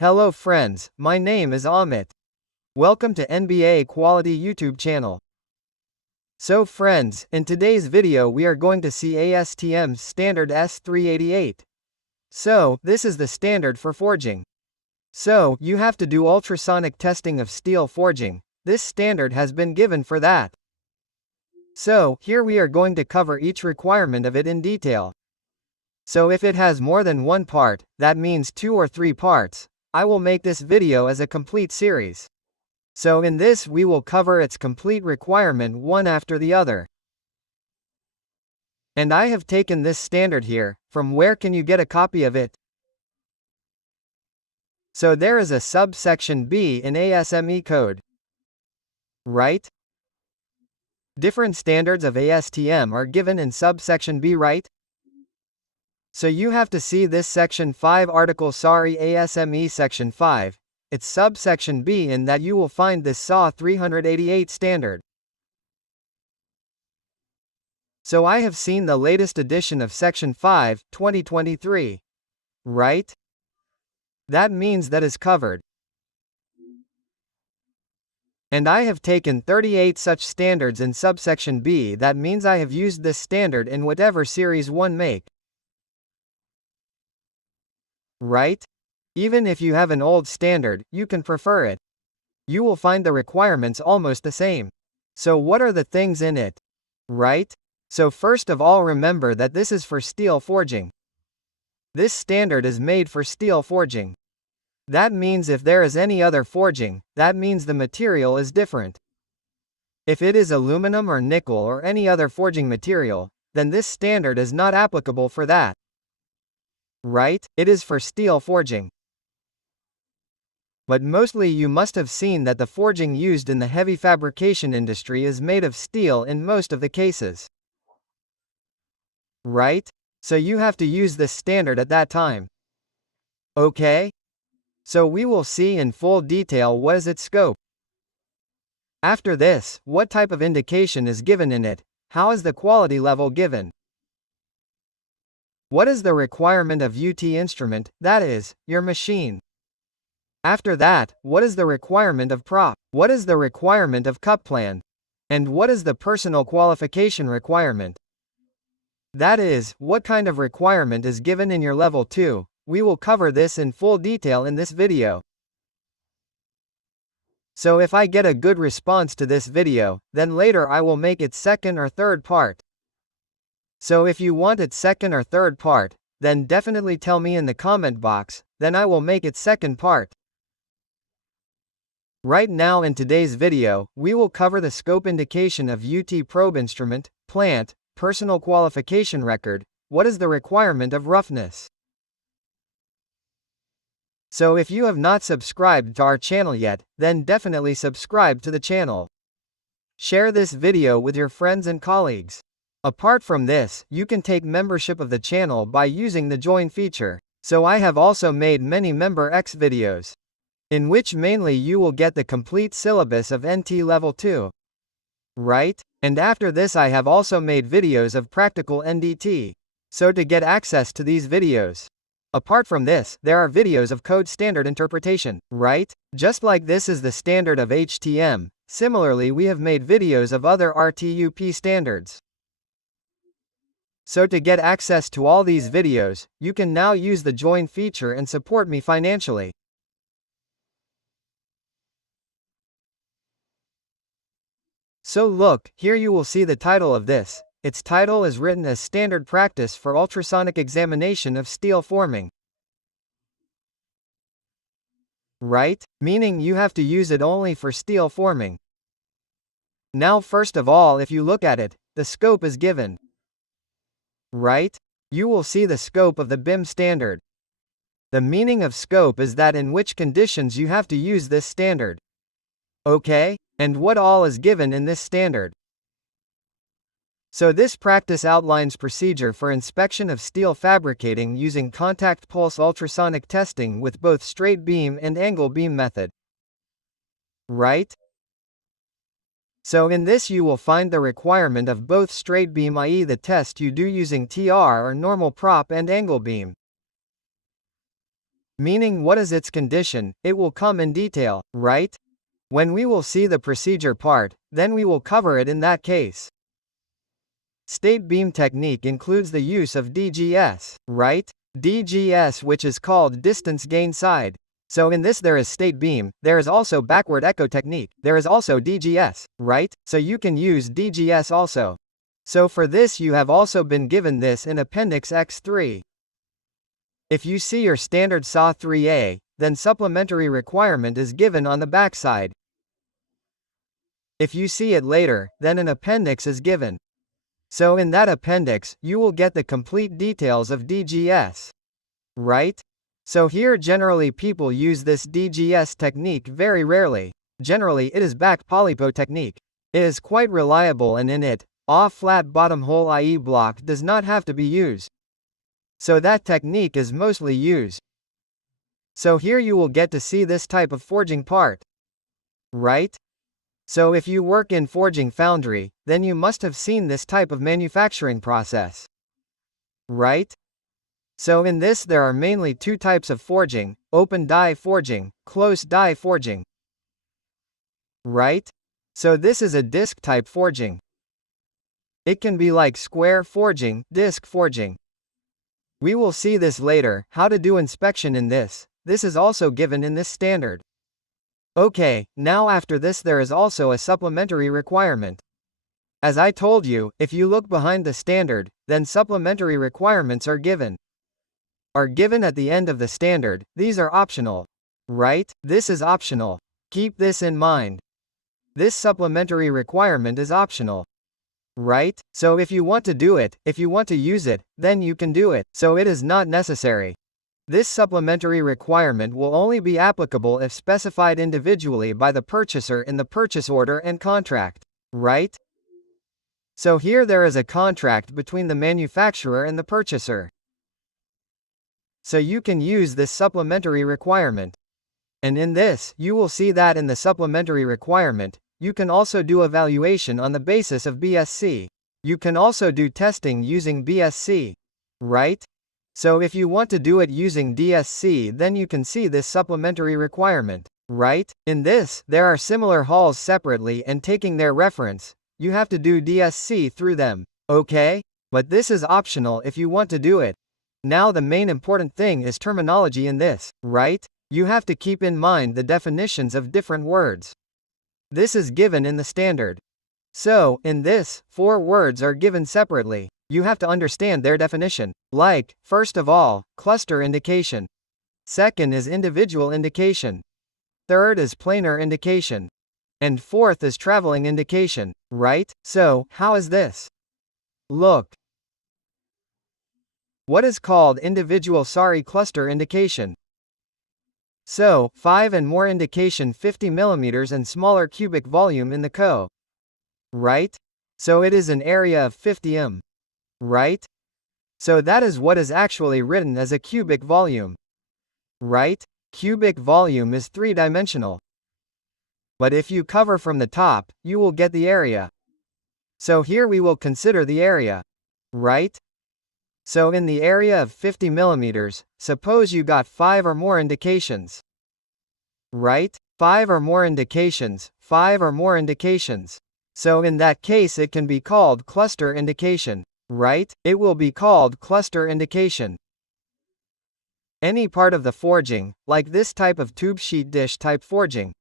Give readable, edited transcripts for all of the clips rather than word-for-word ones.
Hello friends, my name is Amit. Welcome to NBA Quality YouTube channel. So friends, in today's video we are going to see ASTM's standard S388. So, this is the standard for forging. So, you have to do ultrasonic testing of steel forging. This standard has been given for that. So, here we are going to cover each requirement of it in detail. So if it has more than one part, that means 2 or 3 parts, I will make this video as a complete series. So in this we will cover its complete requirement one after the other. And I have taken this standard here. From where can you get a copy of it? So there is a subsection B in ASME code. Right? Different standards of ASTM are given in subsection B, right? So you have to see this section 5 article ASME section 5, it's subsection B, in that you will find this SA 388 standard. So I have seen the latest edition of section 5, 2023. Right? That means that is covered. And I have taken 38 such standards in subsection B, that means I have used this standard in whatever series 1 make. Right? Even if you have an old standard, you can prefer it. You will find the requirements almost the same. So what are the things in it? Right? So first of all, remember that this is for steel forging. This standard is made for steel forging. That means if there is any other forging, that means the material is different. If it is aluminum or nickel or any other forging material, then this standard is not applicable for that. Right? It is for steel forging. But mostly you must have seen that the forging used in the heavy fabrication industry is made of steel in most of the cases. Right? So you have to use this standard at that time. Okay? So we will see in full detail what is its scope. After this, what type of indication is given in it? How is the quality level given? What is the requirement of UT instrument, that is, your machine? After that, what is the requirement of prop? What is the requirement of cup plan? And what is the personal qualification requirement? That is, what kind of requirement is given in your level 2, we will cover this in full detail in this video. So if I get a good response to this video, then later I will make its second or third part. So if you want its second or third part, then definitely tell me in the comment box, then I will make its second part. Right now in today's video, we will cover the scope indication of UT probe instrument, plant, personal qualification record, what is the requirement of roughness. So if you have not subscribed to our channel yet, then definitely subscribe to the channel. Share this video with your friends and colleagues. Apart from this, you can take membership of the channel by using the join feature. So I have also made many Member X videos, in which mainly you will get the complete syllabus of NT Level 2. Right? And after this I have also made videos of practical NDT. So to get access to these videos. Apart from this, there are videos of code standard interpretation. Right? Just like this is the standard of HTM, similarly we have made videos of other RTUP standards. So to get access to all these videos, you can now use the join feature and support me financially. So look, here you will see the title of this. Its title is written as Standard Practice for Ultrasonic Examination of Steel Forming. Right? Meaning you have to use it only for steel forming. Now first of all, if you look at it, the scope is given. Right? You will see the scope of the BIM standard. The meaning of scope is that in which conditions you have to use this standard. Okay? And what all is given in this standard. So this practice outlines procedure for inspection of steel fabricating using contact pulse ultrasonic testing with both straight beam and angle beam method. Right? So in this you will find the requirement of both straight beam, i.e. the test you do using TR or normal prop, and angle beam. Meaning what is its condition, it will come in detail, right? When we will see the procedure part, then we will cover it in that case. State beam technique includes the use of DGS, right? DGS, which is called distance gain side. So in this there is state beam, there is also backward echo technique, there is also DGS, right? So you can use DGS also. So for this you have also been given this in Appendix X3. If you see your standard SAW 3A, then supplementary requirement is given on the backside. If you see it later, then an appendix is given. So in that appendix, you will get the complete details of DGS. Right? So here generally people use this DGS technique very rarely. Generally it is back polypo technique. It is quite reliable and in it, a flat bottom hole IE block does not have to be used. So that technique is mostly used. So here you will get to see this type of forging part. Right? So if you work in forging foundry, then you must have seen this type of manufacturing process. Right? So in this there are mainly two types of forging, open die forging, closed die forging. Right? So this is a disc type forging. It can be like square forging, disc forging. We will see this later, how to do inspection in this. This is also given in this standard. Okay, now after this there is also a supplementary requirement. As I told you, if you look behind the standard, then supplementary requirements are given. Are given at the end of the standard, these are optional. Right? This is optional. Keep this in mind. This supplementary requirement is optional. Right? So if you want to do it, if you want to use it, then you can do it, so it is not necessary. This supplementary requirement will only be applicable if specified individually by the purchaser in the purchase order and contract. Right? So here there is a contract between the manufacturer and the purchaser. So you can use this supplementary requirement. And in this, you will see that in the supplementary requirement, you can also do evaluation on the basis of BSC. You can also do testing using BSC. Right? So if you want to do it using DSC, then you can see this supplementary requirement. Right? In this, there are similar halls separately and taking their reference, you have to do DSC through them. Okay? But this is optional if you want to do it. Now the main important thing is terminology in this, right? You have to keep in mind the definitions of different words. This is given in the standard. So, in this, 4 words are given separately. You have to understand their definition. Like, first of all, cluster indication. Second is individual indication. Third is planar indication. And fourth is traveling indication, right? So, how is this? Look. What is called individual cluster indication? So, 5 and more indication 50 mm and smaller cubic volume in the CO. Right? So it is an area of 50 m. Right? So that is what is actually written as a cubic volume. Right? Cubic volume is 3-dimensional. But if you cover from the top, you will get the area. So here we will consider the area. Right? So in the area of 50 mm, suppose you got 5 or more indications. Right? 5 or more indications, 5 or more indications. So in that case it can be called cluster indication. Right? It will be called cluster indication. Any part of the forging, like this type of tube sheet dish type forging.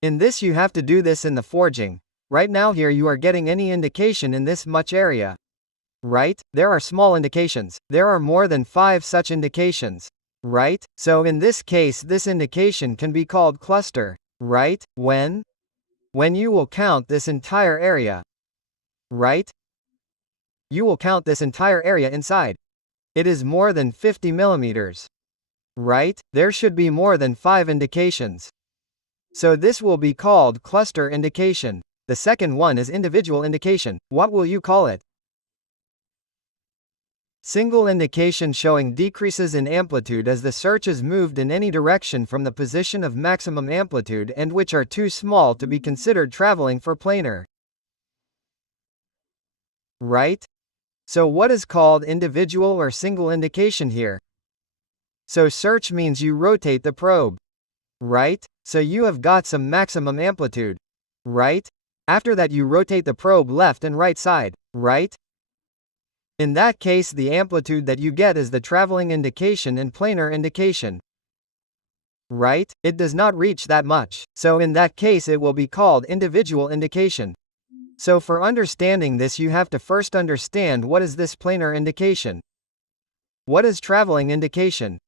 In this you have to do this in the forging. Right now here you are getting any indication in this much area. Right? There are small indications. There are more than 5 such indications. Right? So in this case this indication can be called cluster. Right? When you will count this entire area. Right? You will count this entire area inside. It is more than 50 mm. Right? There should be more than 5 indications. So this will be called cluster indication. The second one is individual indication. What will you call it? Single indication showing decreases in amplitude as the search is moved in any direction from the position of maximum amplitude and which are too small to be considered traveling for planar. Right? So what is called individual or single indication here? So search means you rotate the probe. Right? So you have got some maximum amplitude. Right? After that you rotate the probe left and right side. Right? In that case the amplitude that you get is the traveling indication and planar indication. Right? It does not reach that much. So in that case it will be called individual indication. So for understanding this you have to first understand what is this planar indication. What is traveling indication?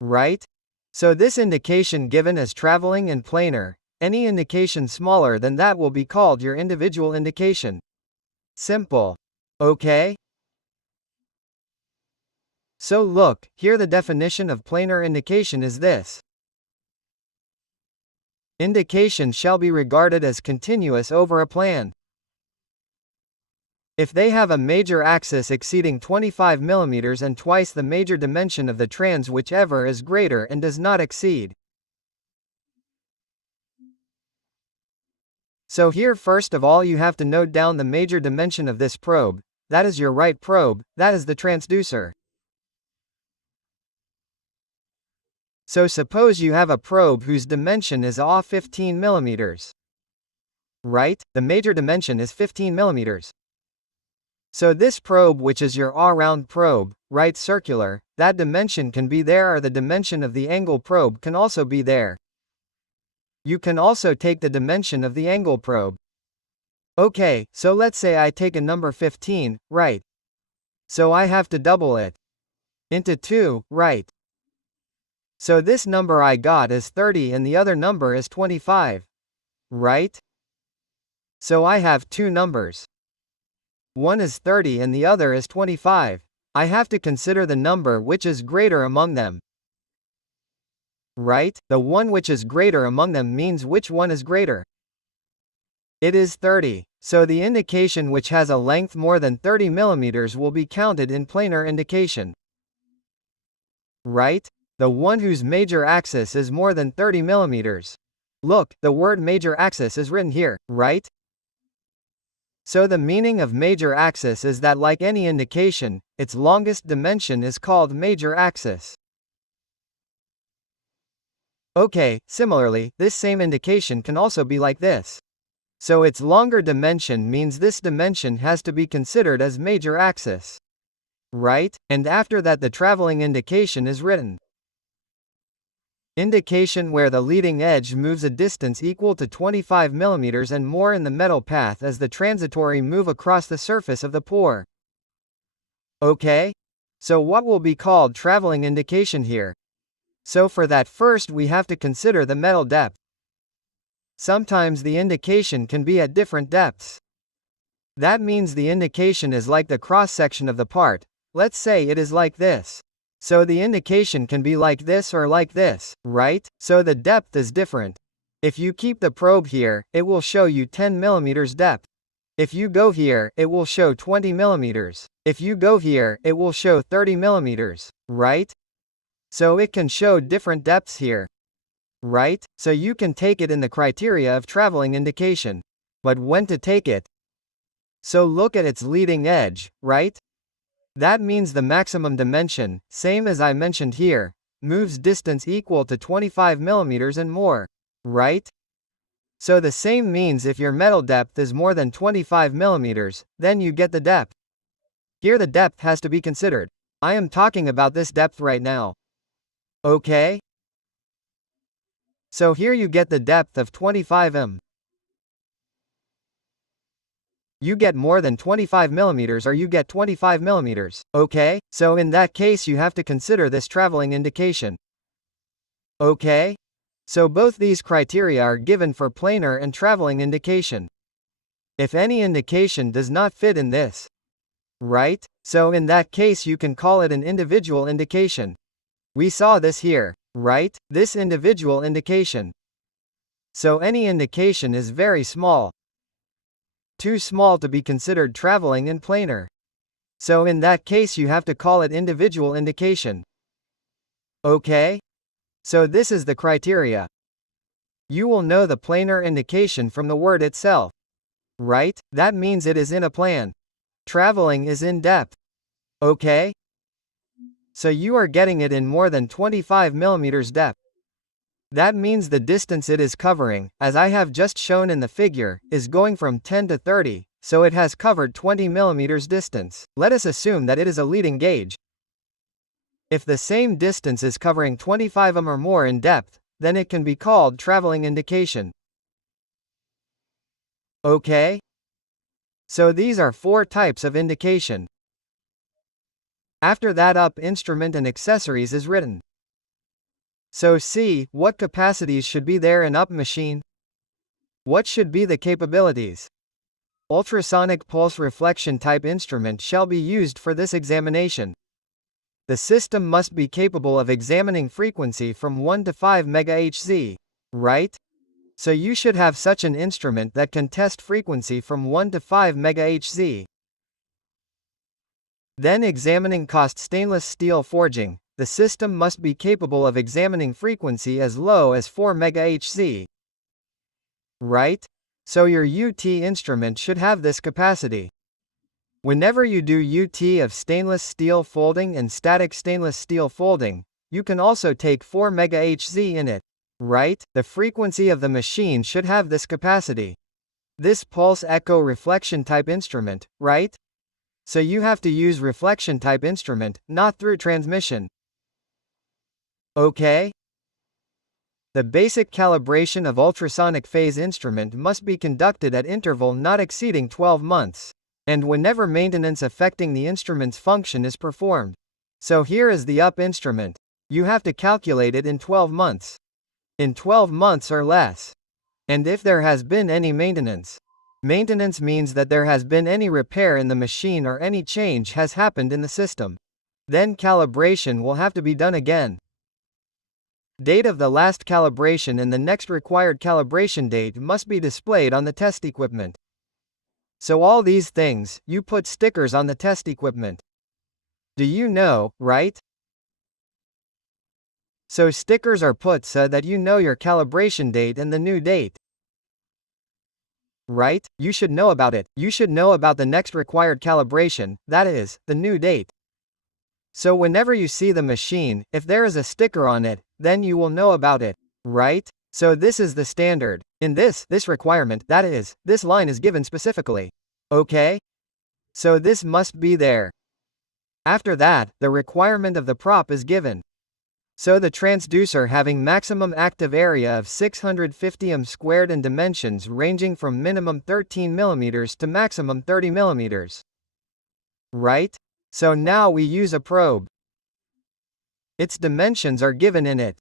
Right? So this indication given as traveling and planar, any indication smaller than that will be called your individual indication. Simple. Okay? So look, here the definition of planar indication is this. Indication shall be regarded as continuous over a plan. If they have a major axis exceeding 25 mm and twice the major dimension of the trans whichever is greater and does not exceed. So here first of all you have to note down the major dimension of this probe, that is your right probe, that is the transducer. So suppose you have a probe whose dimension is A 15 mm. Right? The major dimension is 15 mm. So this probe which is your A round probe, right circular, that dimension can be there or the dimension of the angle probe can also be there. You can also take the dimension of the angle probe. Okay, so let's say I take a number 15, right? So I have to double it into 2, right? So this number I got is 30 and the other number is 25. Right? So I have two numbers. One is 30 and the other is 25. I have to consider the number which is greater among them. Right? The one which is greater among them means which one is greater. It is 30. So the indication which has a length more than 30 mm will be counted in planar indication. Right? The one whose major axis is more than 30 mm. Look, the word major axis is written here, right? So the meaning of major axis is that like any indication, its longest dimension is called major axis. Okay, similarly, this same indication can also be like this. So its longer dimension means this dimension has to be considered as major axis. Right? And after that the traveling indication is written. Indication where the leading edge moves a distance equal to 25 mm and more in the metal path as the transitory move across the surface of the pore. Okay? So what will be called traveling indication here? So for that first we have to consider the metal depth. Sometimes the indication can be at different depths. That means the indication is like the cross-section of the part. Let's say it is like this. So the indication can be like this or like this, right? So the depth is different. If you keep the probe here, it will show you 10 mm depth. If you go here, it will show 20 mm. If you go here, it will show 30 mm, right? So it can show different depths here. Right? So you can take it in the criteria of traveling indication. But when to take it? So look at its leading edge, right? That means the maximum dimension, same as I mentioned here, moves distance equal to 25 mm and more. Right? So the same means if your metal depth is more than 25 mm, then you get the depth. Here the depth has to be considered. I am talking about this depth right now. Okay? So here you get the depth of 25 m. You get more than 25 mm or you get 25 mm, okay? So in that case you have to consider this traveling indication. Okay? So both these criteria are given for planar and traveling indication. If any indication does not fit in this, right? So in that case you can call it an individual indication. We saw this here, right? This individual indication. So any indication is very small. Too small to be considered traveling and planar. So in that case you have to call it individual indication. Okay? So this is the criteria. You will know the planar indication from the word itself. Right? That means it is in a plan. Traveling is in depth. Okay? So you are getting it in more than 25 mm depth. That means the distance it is covering, as I have just shown in the figure, is going from 10 to 30, so it has covered 20 mm distance. Let us assume that it is a leading gauge. If the same distance is covering 25 mm or more in depth, then it can be called traveling indication. Okay? So these are 4 types of indication. After that, up instrument and accessories is written. So C, what capacities should be there in up machine? What should be the capabilities? Ultrasonic pulse reflection type instrument shall be used for this examination. The system must be capable of examining frequency from 1 to 5 MHz, right? So you should have such an instrument that can test frequency from 1 to 5 MHz. Then examining cost stainless steel forging. The system must be capable of examining frequency as low as 4 MHz. Right? So your UT instrument should have this capacity. Whenever you do UT of stainless steel folding and static stainless steel folding, you can also take 4 MHz in it. Right? The frequency of the machine should have this capacity. This pulse echo reflection type instrument, right? So you have to use reflection type instrument, not through transmission. Okay? The basic calibration of ultrasonic phase instrument must be conducted at interval not exceeding 12 months, and whenever maintenance affecting the instrument's function is performed. So here is the up instrument. You have to calculate it in 12 months. In 12 months or less. And if there has been any maintenance. Maintenance means that there has been any repair in the machine or any change has happened in the system. Then calibration will have to be done again. Date of the last calibration and the next required calibration date must be displayed on the test equipment. So all these things, you put stickers on the test equipment. Do you know, right? So stickers are put so that you know your calibration date and the new date. Right? You should know about it. You should know about the next required calibration, that is, the new date. So whenever you see the machine, if there is a sticker on it, then you will know about it, right? So this is the standard. In this requirement, that is, this line is given specifically. Okay? So this must be there. After that, the requirement of the prop is given. So the transducer having maximum active area of 650 m² and dimensions ranging from minimum 13 mm to maximum 30 mm. Right? So now we use a probe. Its dimensions are given in it.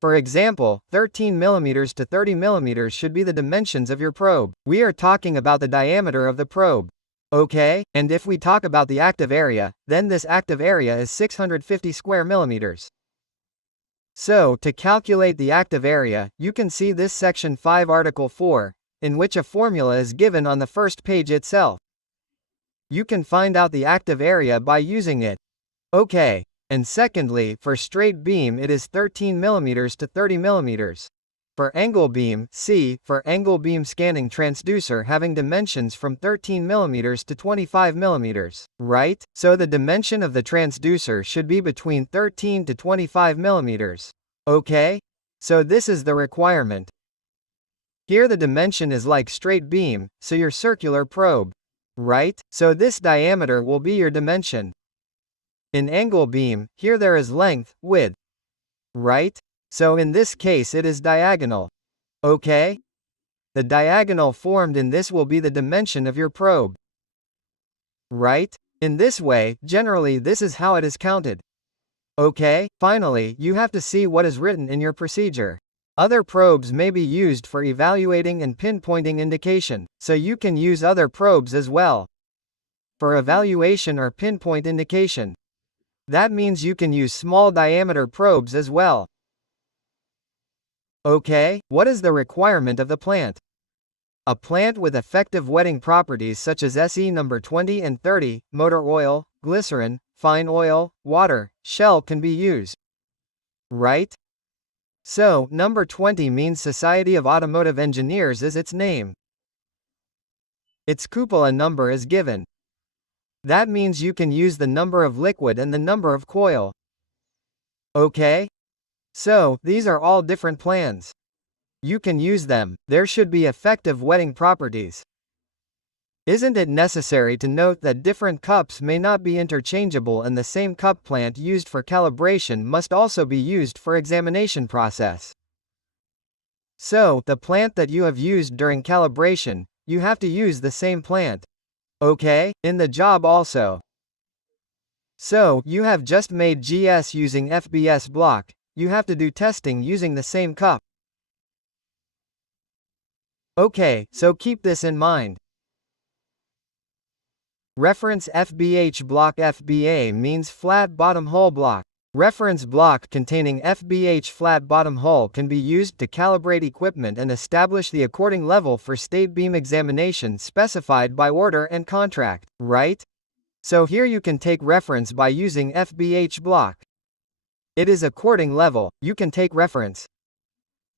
For example, 13 mm to 30 mm should be the dimensions of your probe. We are talking about the diameter of the probe. Okay? And if we talk about the active area, then this active area is 650 square millimeters. So, to calculate the active area, you can see this section 5 article 4, in which a formula is given on the first page itself. You can find out the active area by using it. Okay. And secondly, for straight beam it is 13 mm to 30 mm. For angle beam, C, for angle beam scanning transducer having dimensions from 13 mm to 25 mm, right? So the dimension of the transducer should be between 13 to 25 mm. Okay? So this is the requirement. Here the dimension is like straight beam, so your circular probe. Right? So this diameter will be your dimension. In angle beam, here there is length, width. Right? So in this case it is diagonal. Okay? The diagonal formed in this will be the dimension of your probe. Right? In this way, generally this is how it is counted. Okay? Finally, you have to see what is written in your procedure. Other probes may be used for evaluating and pinpointing indication, so you can use other probes as well. For evaluation or pinpoint indication. That means you can use small diameter probes as well. Okay, what is the requirement of the plant? A plant with effective wetting properties such as SE number 20 and 30, motor oil, glycerin, fine oil, water, shell can be used. Right? So, number 20 means Society of Automotive Engineers is its name. Its cupola number is given. That means you can use the number of liquid and the number of coil. Okay? So, these are all different plans. You can use them, there should be effective wetting properties. Isn't it necessary to note that different cups may not be interchangeable and the same cup plant used for calibration must also be used for examination process? So, the plant that you have used during calibration, you have to use the same plant. Okay, in the job also. So, you have just made GS using FBS block, you have to do testing using the same cup. Okay, so keep this in mind. Reference FBH block. FBA means flat bottom hull block. Reference block containing FBH flat bottom hull can be used to calibrate equipment and establish the according level for state beam examination specified by order and contract, right? So here you can take reference by using FBH block. It is according level, you can take reference.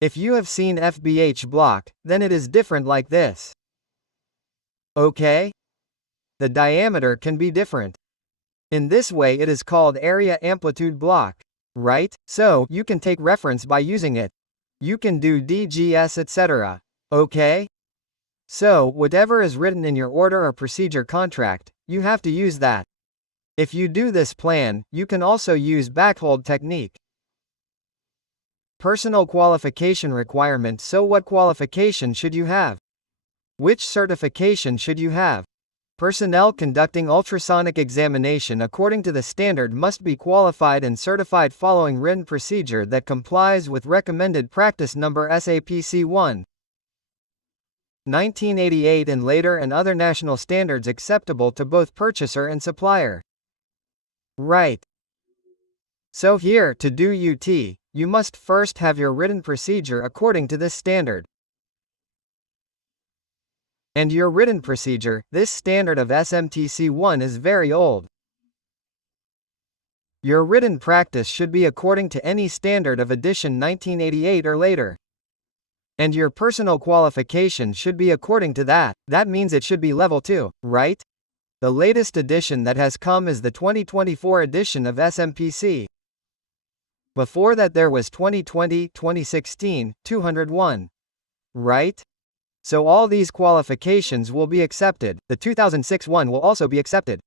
If you have seen FBH block, then it is different like this. Okay? The diameter can be different. In this way it is called area amplitude block, right? So, you can take reference by using it. You can do DGS etc. Okay? So, whatever is written in your order or procedure contract, you have to use that. If you do this plan, you can also use backhold technique. Personal qualification requirement. So what qualification should you have? Which certification should you have? Personnel conducting ultrasonic examination according to the standard must be qualified and certified following written procedure that complies with recommended practice number SAPC 1. 1988 and later and other national standards acceptable to both purchaser and supplier. Right. So here, to do UT, you must first have your written procedure according to this standard. And your written procedure, this standard of SMTC 1 is very old. Your written practice should be according to any standard of edition 1988 or later. And your personal qualification should be according to that, that means it should be level 2, right? The latest edition that has come is the 2024 edition of SMPC. Before that there was 2020, 2016, 201. Right? So all these qualifications will be accepted, the 2006 one will also be accepted.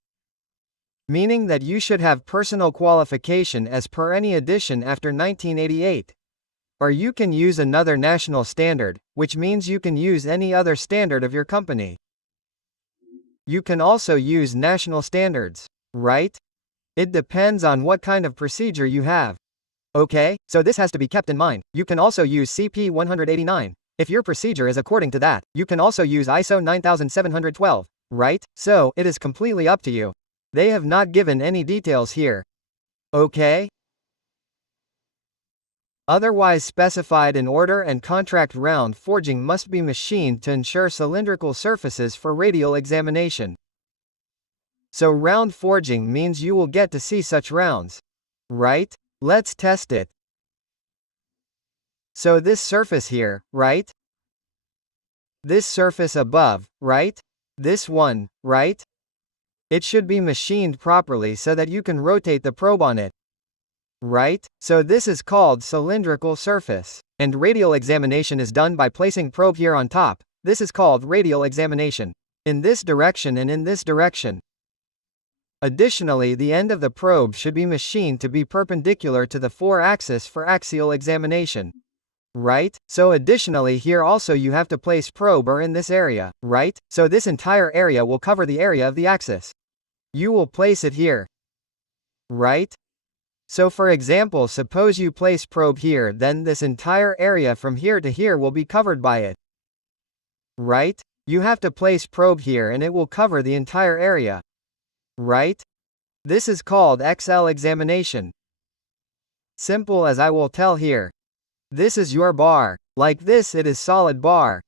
Meaning that you should have personal qualification as per any edition after 1988. Or you can use another national standard, which means you can use any other standard of your company. You can also use national standards, right? It depends on what kind of procedure you have. Okay, so this has to be kept in mind. You can also use CP 189. If your procedure is according to that, you can also use ISO 9712, right? So, it is completely up to you. They have not given any details here. Okay? Otherwise specified in order and contract. Round forging must be machined to ensure cylindrical surfaces for radial examination. So round forging means you will get to see such rounds. Right? Let's test it. So this surface here, right? This surface above, right? This one, right? It should be machined properly so that you can rotate the probe on it. Right? So this is called cylindrical surface. And radial examination is done by placing probe here on top. This is called radial examination. In this direction and in this direction. Additionally, the end of the probe should be machined to be perpendicular to the 4-axis for axial examination. Right? So additionally here also you have to place probe or in this area, right? So this entire area will cover the area of the axis. You will place it here. Right? So for example, suppose you place probe here, then this entire area from here to here will be covered by it. Right? You have to place probe here and it will cover the entire area. Right? This is called XL examination. Simple as I will tell here. This is your bar. Like this it is solid bar.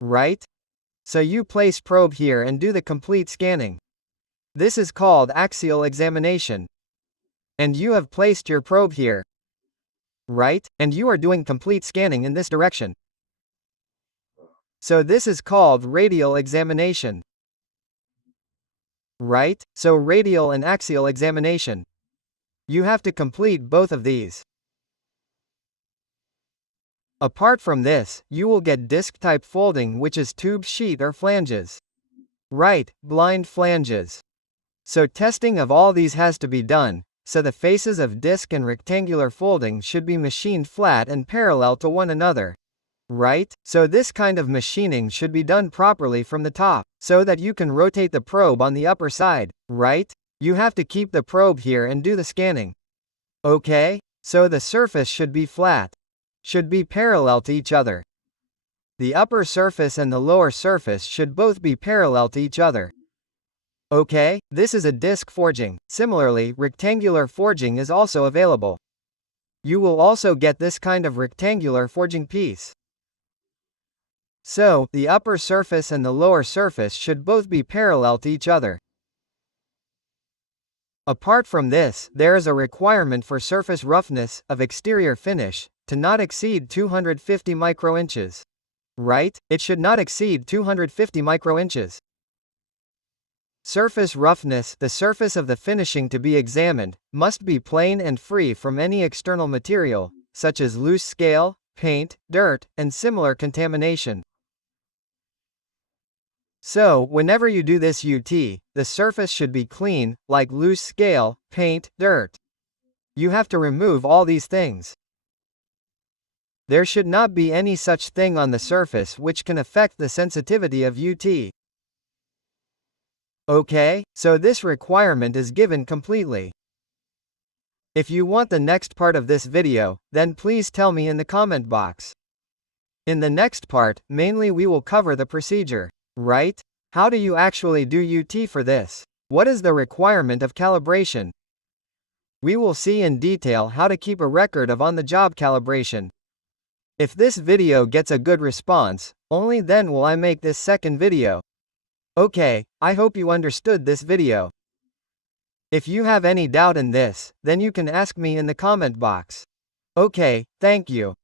Right? So you place probe here and do the complete scanning. This is called axial examination. And you have placed your probe here. Right? And you are doing complete scanning in this direction. So this is called radial examination. right? So radial and axial examination. You have to complete both of these. Apart from this, you will get disc-type folding, which is tube sheet or flanges. Right, blind flanges. So testing of all these has to be done, so the faces of disc and rectangular folding should be machined flat and parallel to one another. Right? So this kind of machining should be done properly from the top, so that you can rotate the probe on the upper side, right? You have to keep the probe here and do the scanning. Okay? So the surface should be flat. Should be parallel to each other. The upper surface and the lower surface should both be parallel to each other. Okay, this is a disc forging. Similarly, rectangular forging is also available. You will also get this kind of rectangular forging piece. So, the upper surface and the lower surface should both be parallel to each other. Apart from this, there is a requirement for surface roughness of exterior finish to not exceed 250 microinches. Right? It should not exceed 250 microinches. Surface roughness, the surface of the finishing to be examined, must be plain and free from any external material, such as loose scale, paint, dirt, and similar contamination. So, whenever you do this UT, the surface should be clean, like loose scale, paint, dirt. You have to remove all these things. There should not be any such thing on the surface which can affect the sensitivity of UT. Okay, so this requirement is given completely. If you want the next part of this video, then please tell me in the comment box. In the next part, mainly we will cover the procedure, right? How do you actually do UT for this? What is the requirement of calibration? We will see in detail how to keep a record of on-the-job calibration. If this video gets a good response, only then will I make this second video. Okay, I hope you understood this video. If you have any doubt in this, then you can ask me in the comment box. Okay, thank you.